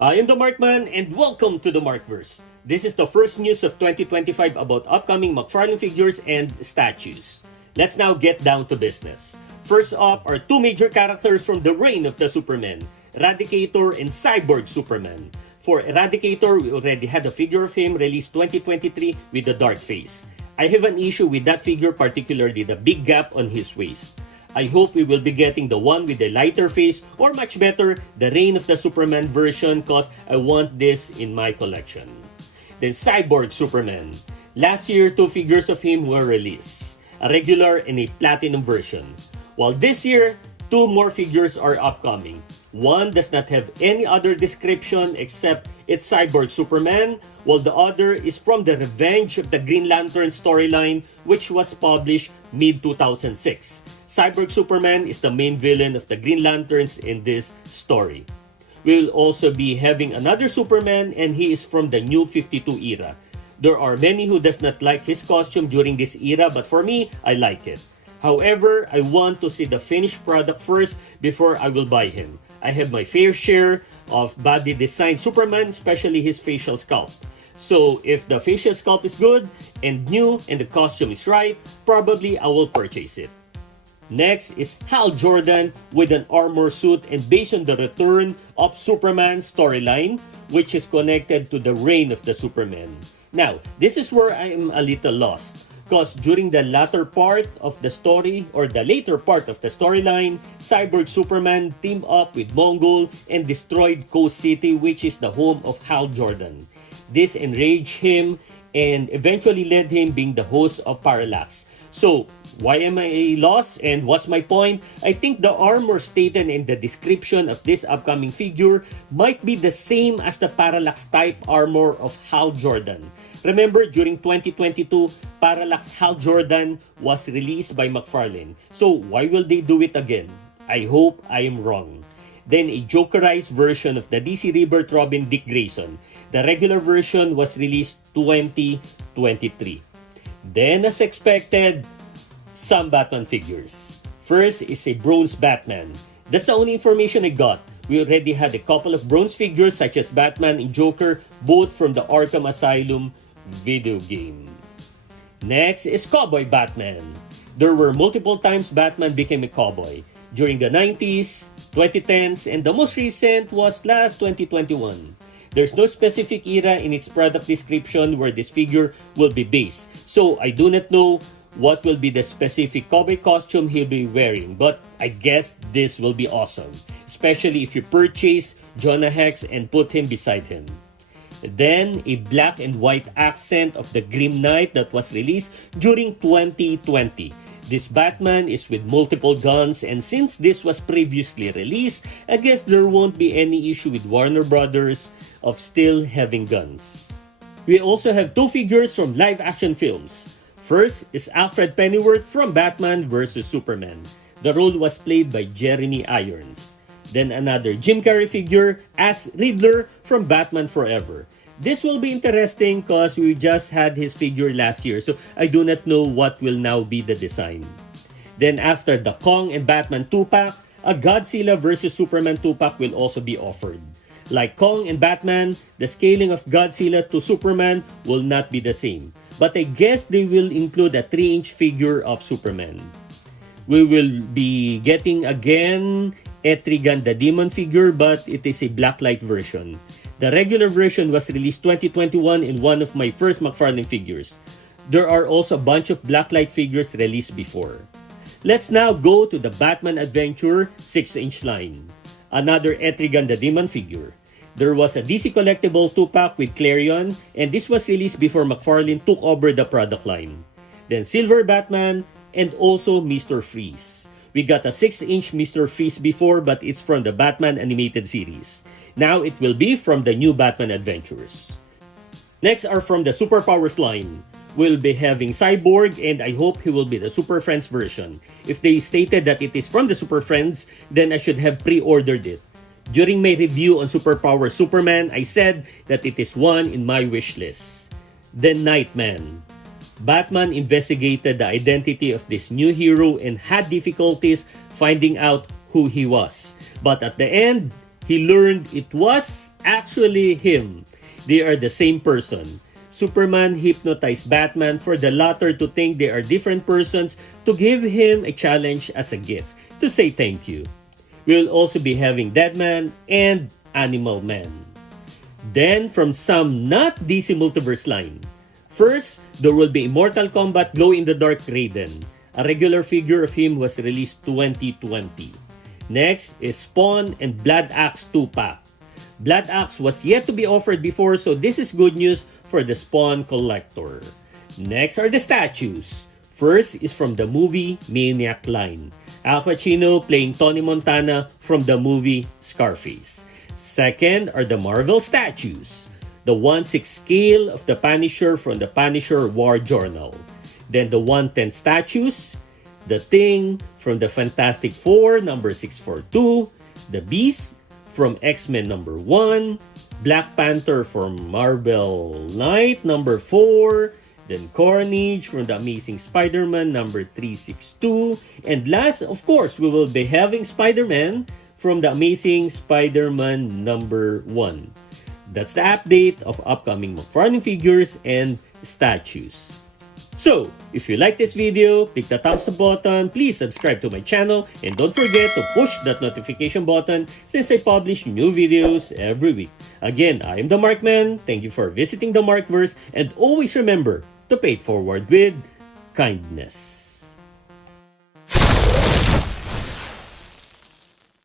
I am the Markman and welcome to the Markverse. This is the first news of 2025 about upcoming McFarlane figures and statues. Let's now get down to business. First up are two major characters from the reign of the Superman, Eradicator and Cyborg Superman. For Eradicator, we already had a figure of him released 2023 with the dark face. I have an issue with that figure, particularly the big gap on his waist. I hope we will be getting the one with the lighter face, or much better, the Reign of the Superman version, cause I want this in my collection. Then Cyborg Superman. Last year, two figures of him were released, a regular and a platinum version. While this year, two more figures are upcoming. One does not have any other description except it's Cyborg Superman, while the other is from the Revenge of the Green Lantern storyline, which was published mid-2006. Cyborg Superman is the main villain of the Green Lanterns in this story. We will also be having another Superman, and he is from the New 52 era. There are many who does not like his costume during this era, but for me, I like it. However, I want to see the finished product first before I will buy him. I have my fair share of body design Superman, especially his facial sculpt. So if the facial sculpt is good and new and the costume is right, probably I will purchase it. Next is Hal Jordan with an armor suit and based on the Return of Superman storyline, which is connected to the Reign of the Superman. Now, this is where I am a little lost, because during the latter part of the story, or the later part of the storyline, Cyborg Superman teamed up with Mongol and destroyed Coast City, which is the home of Hal Jordan. This enraged him and eventually led him being the host of Parallax. So, why am I lost and what's my point? I think the armor stated in the description of this upcoming figure might be the same as the Parallax type armor of Hal Jordan. Remember, during 2022, Parallax Hal Jordan was released by McFarlane. So, why will they do it again? I hope I am wrong. Then a Jokerized version of the DC Rebirth Robin Dick Grayson. The regular version was released 2023. Then, as expected, some Batman figures. First is a bronze Batman. That's the only information I got. We already had a couple of bronze figures such as Batman and Joker, both from the Arkham Asylum video game. Next is Cowboy Batman. There were multiple times Batman became a cowboy. During the 90s, 2010s, and the most recent was last 2021. There's no specific era in its product description where this figure will be based. So I do not know what will be the specific cowboy costume he'll be wearing, but I guess this will be awesome, especially if you purchase Jonah Hex and put him beside him. Then, a black and white accent of the Grim Knight that was released during 2020. This Batman is with multiple guns, and since this was previously released, I guess there won't be any issue with Warner Brothers of still having guns. We also have two figures from live-action films. First is Alfred Pennyworth from Batman vs. Superman. The role was played by Jeremy Irons. Then another Jim Carrey figure as Riddler from Batman Forever. This will be interesting because we just had his figure last year, so I do not know what will now be the design. Then after the Kong and Batman 2-pack, a Godzilla vs. Superman 2-pack will also be offered. Like Kong and Batman, the scaling of Godzilla to Superman will not be the same. But I guess they will include a 3-inch figure of Superman. We will be getting again Etrigan the Demon figure, but it is a blacklight version. The regular version was released 2021 in one of my first McFarlane figures. There are also a bunch of blacklight figures released before. Let's now go to the Batman Adventure 6-inch line. Another Etrigan the Demon figure. There was a DC Collectible 2-pack with Clarion, and this was released before McFarlane took over the product line. Then Silver Batman, and also Mr. Freeze. We got a 6-inch Mr. Freeze before, but it's from the Batman animated series. Now it will be from the new Batman Adventures. Next are from the Superpowers line. We'll be having Cyborg, and I hope he will be the Super Friends version. If they stated that it is from the Super Friends, then I should have pre-ordered it. During my review on Superpowers Superman, I said that it is one in my wish list. Then Nightman. Batman investigated the identity of this new hero and had difficulties finding out who he was. But at the end, he learned it was actually him. They are the same person. Superman hypnotized Batman for the latter to think they are different persons to give him a challenge as a gift to say thank you. We'll also be having Deadman and Animal Man. Then, from some not DC Multiverse line. First, there will be Immortal Kombat Glow-in-the-Dark Raiden. A regular figure of him was released 2020. Next is Spawn and Blood Axe 2-pack. Blood Axe was yet to be offered before, so this is good news for the Spawn collector. Next are the statues. First is from the movie Maniac line. Al Pacino playing Tony Montana from the movie Scarface. Second are the Marvel statues. The 1/6 scale of the Punisher from the Punisher War Journal. Then the 1/10 statues. The Thing from the Fantastic Four number 642. The Beast from X-Men number 1. Black Panther from Marvel Knight number 4. Then Carnage from the Amazing Spider-Man number 362. And last, of course, we will be having Spider-Man from the Amazing Spider-Man number 1. That's the update of upcoming McFarlane figures and statues. So, if you like this video, click the thumbs up button, please subscribe to my channel, and don't forget to push that notification button since I publish new videos every week. Again, I am the Markman, thank you for visiting the Markverse, and always remember to pay it forward with kindness.